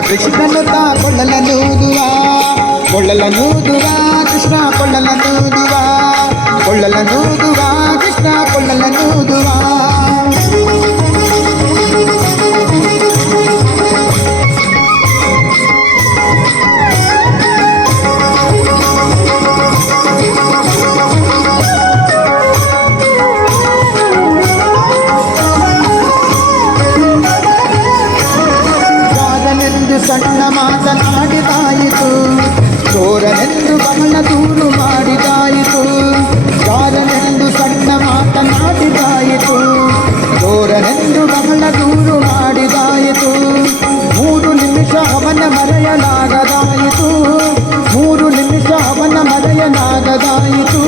కృష్ణనుతా కొండల నూదువా కొండల నూదువా కృష్ణ కొండల నూదువా కొండల నూదువా కృష్ణ కొండల నూదువా. ಚೋರನೆಂದು ಬಹಳ ದೂರು ಮಾಡಿದಾಯಿತು ರಾಜನೆಂದು ಸಣ್ಣ ಮಾತನಾಡಿದಾಯಿತು ಚೋರನೆಂದು ಬಹಳ ದೂರು ಮಾಡಿದಾಯಿತು ಮೂರು ನಿಮಿಷ ಅವನ ಮರೆಯಲಾಗದಾಯಿತು ಮೂರು ನಿಮಿಷ ಅವನ ಮರೆಯಲಾಗದಾಯಿತು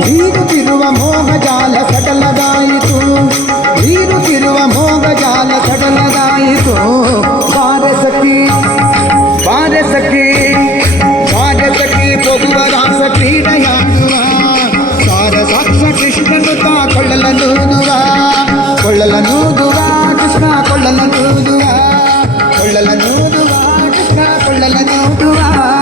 ಬೀರುತ್ತಿರುವ ಮೋಹಜಾಲ ಸಡಲದಾಯಿತು ಬೀರುತ್ತಿರುವ ಮೋಹಜಾಲ ಸಡಲದಾಯಿತು ಕೊಳ್ಳಲ